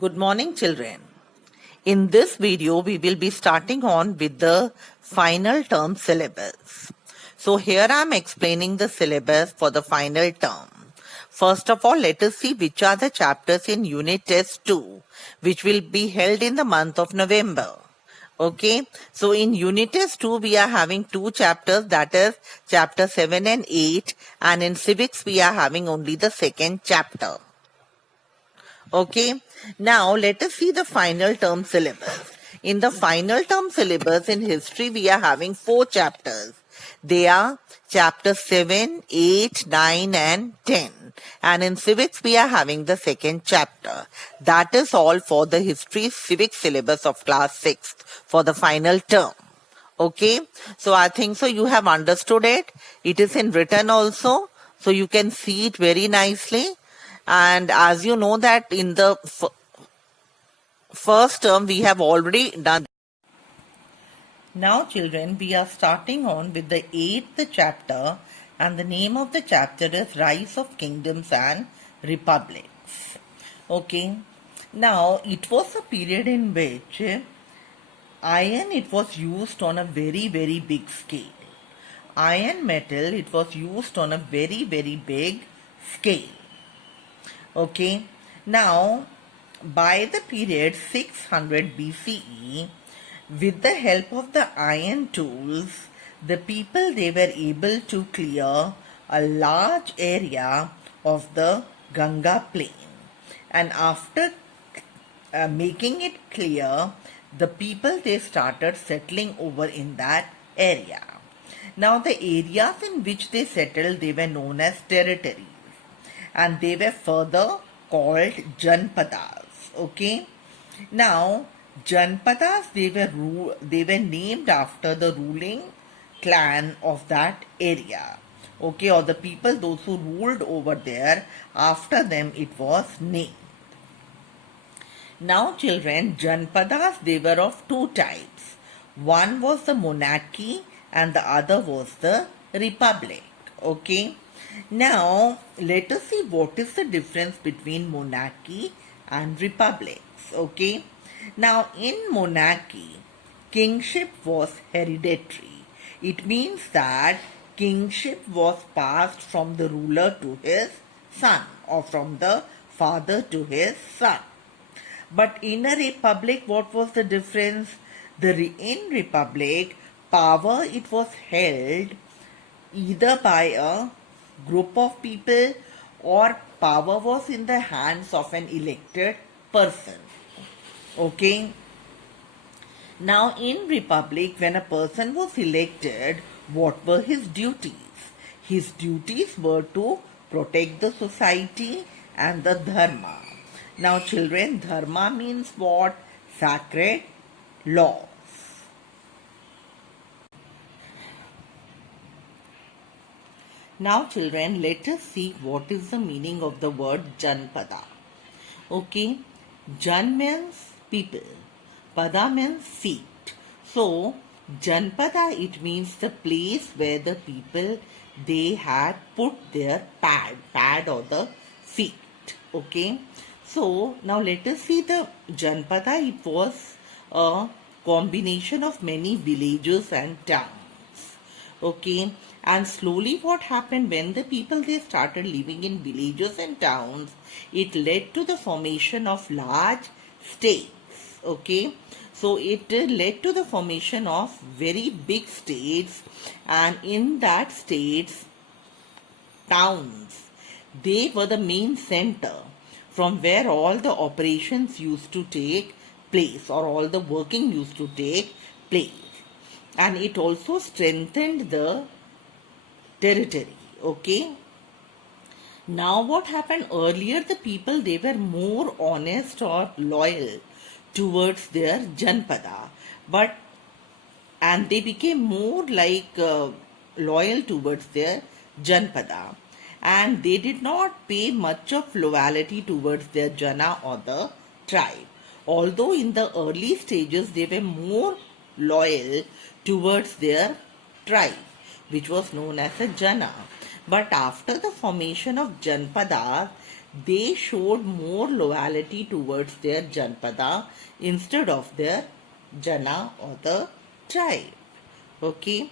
Good morning, children. In this video, we will be starting on with the final term syllabus. So here I am explaining the syllabus for the final term. First of all, let us see which are the chapters in Unit Test 2, which will be held in the month of November. Okay, so in Unit Test 2, we are having two chapters, that is chapter 7 and 8, and in Civics, we are having only the second chapter. Okay, now let us see the final term syllabus. In the final term syllabus in history, we are having four chapters. They are chapter 7, 8, 9, and 10. And in civics, we are having the second chapter. That is all for the history civics syllabus of class 6th for the final term. Okay, so I think so you have understood it. It is in written also, so you can see it very nicely. And as you know that in the first term we have already done. Now children, we are starting on with the 8th chapter, and the name of the chapter is Rise of Kingdoms and Republics. Okay, now it was a period in which iron, it was used on a very big scale. Iron metal, it was used on a very big scale. Okay, now by the period 600 BCE, with the help of the iron tools, the people, they were able to clear a large area of the Ganga plain. And after making it clear, the people, they started settling over in that area. Now the areas in which they settled, they were known as territories, and they were further called Janpadas. Okay, now Janpadas, they were named after the ruling clan of that area. Okay, or the people, those who ruled over there, after them it was named. Now children, Janpadas, they were of two types. One was the monarchy and the other was the republic. Okay. Now let us see what is the difference between monarchy and republics. Okay. Now in monarchy, kingship was hereditary. It means that kingship was passed from the ruler to his son, or from the father to his son. But in a republic, what was the difference? In republic, power, it was held either by a group of people, or power was in the hands of an elected person. Okay. Now in republic, when a person was elected, what were his duties? His duties were to protect the society and the dharma. Now children, dharma means what? Sacred laws. Now children, let us see what is the meaning of the word Janpada. Okay, Jan means people, Pada means seat. So Janpada, it means the place where the people, they had put their pad or the feet. Okay, so now let us see the Janpada. It was a combination of many villages and towns. Okay, and slowly what happened, when the people, they started living in villages and towns, it led to the formation of large states. Okay, so it led to the formation of very big states, and in that states, towns, they were the main center from where all the operations used to take place, or all the working used to take place. And it also strengthened the territory. Okay. Now what happened earlier, the people, they were more honest or loyal towards their Janpada, and they became more like loyal towards their Janpada, and they did not pay much of loyalty towards their Jana or the tribe. Although in the early stages they were more loyal towards their tribe, which was known as a Jana. But after the formation of Janpadas, they showed more loyalty towards their Janpada instead of their Jana or the tribe. Okay.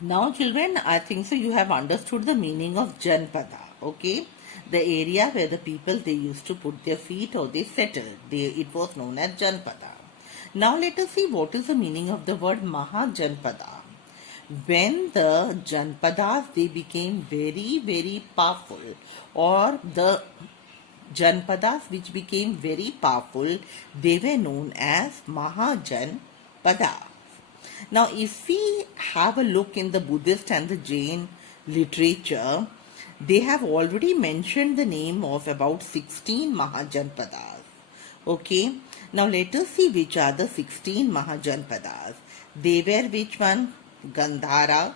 Now children, I think so you have understood the meaning of Janpada. Okay. The area where the people they used to put their feet or they settled. It was known as Janpada. Now let us see what is the meaning of the word Mahajanpada. When the Janpadas they became very powerful, or the Janpadas which became very powerful, they were known as Mahajanpadas. Now if we have a look in the Buddhist and the Jain literature, they have already mentioned the name of about 16 Mahajanpadas. Okay, now let us see which are the 16 Mahajanpadas. They were which one? Gandhara,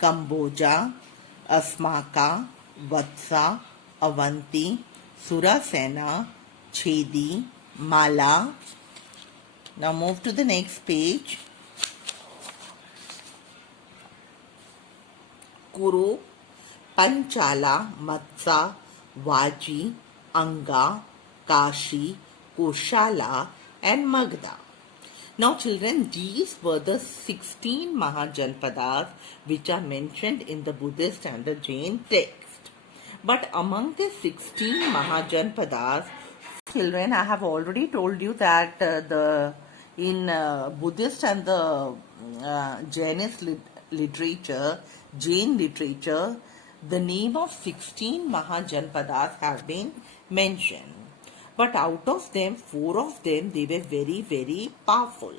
Kamboja, Asmaka, Vatsa, Avanti, Surasena, Chedi, Mala. Now move to the next page. Kuru, Panchala, Matsa, Vaji, Anga, Kashi, Koshala and Magda. Now children, these were the 16 Mahajanpadas which are mentioned in the Buddhist and the Jain text. But among the 16 Mahajanpadas, children, I have already told you that in Buddhist and the Jainist literature, Jain literature, the name of 16 Mahajanpadas have been mentioned. But out of them, 4 of them, they were very powerful.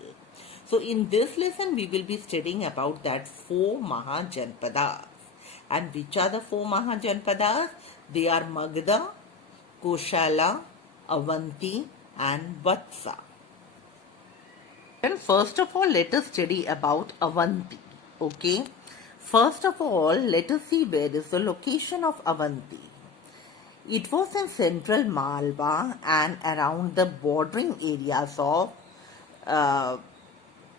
So in this lesson, we will be studying about that 4 Mahajanpadas. And which are the 4 Mahajanpadas? They are Magda, Koshala, Avanti and Vatsa. And first of all, let us study about Avanti. Okay. First of all, let us see where is the location of Avanti. It was in central Malwa and around the bordering areas of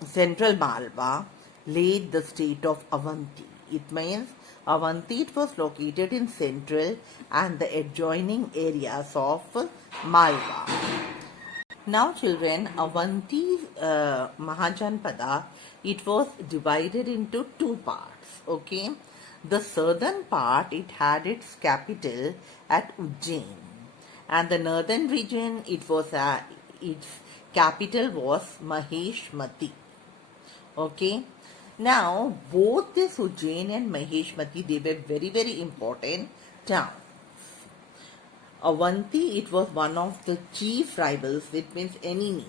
central Malwa lay the state of Avanti. It means Avanti, it was located in central and the adjoining areas of Malwa. Now children, Avanti Mahajanpada, it was divided into 2 parts. Okay. The southern part, it had its capital at Ujjain, and the northern region, its capital was Maheshmati. Okay. Now, both this Ujjain and Maheshmati, they were very important towns. Avanti, it was one of the chief rivals, it means enemy.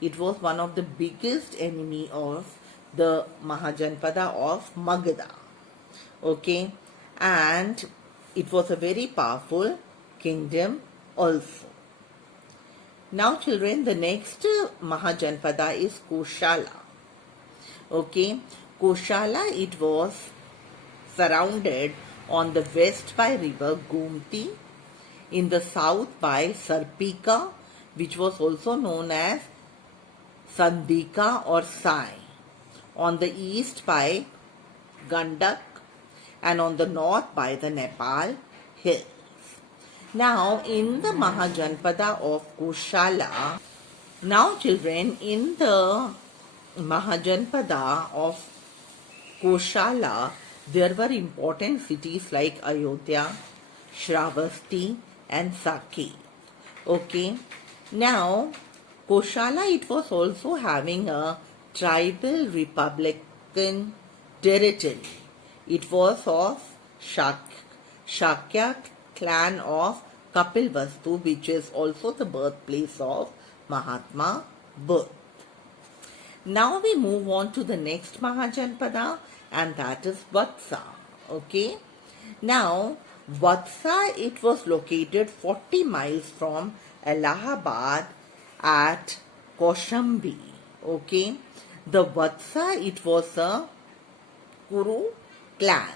It was one of the biggest enemy of the Mahajanpada of Magadha. Okay, and it was a very powerful kingdom also. Now children, the next Mahajanpada is Koshala. Okay, Koshala, it was surrounded on the west by river Gomti, in the south by Sarpika, which was also known as Sandika or Sai, on the east by Gandak, and on the north by the Nepal hills. Now in the Mahajanpada of Koshala, now children, in the Mahajanpada of Koshala, there were important cities like Ayodhya, Shravasti and Saket. Okay. Now Koshala, it was also having a tribal republican territory. It was of Shakya clan of Kapilvastu, which is also the birthplace of Mahatma Buddha. Now we move on to the next Mahajanpada, and that is Vatsa. Okay. Now Vatsa, it was located 40 miles from Allahabad at Kaushambi. Okay. The Vatsa, it was a Kuru clan,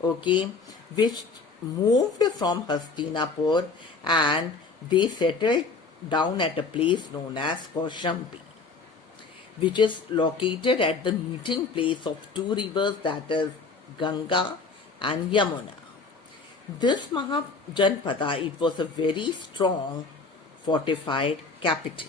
okay, which moved from Hastinapur and they settled down at a place known as Kaushambi, which is located at the meeting place of 2 rivers, that is Ganga and Yamuna. This Mahajanpada, it was a very strong fortified capital.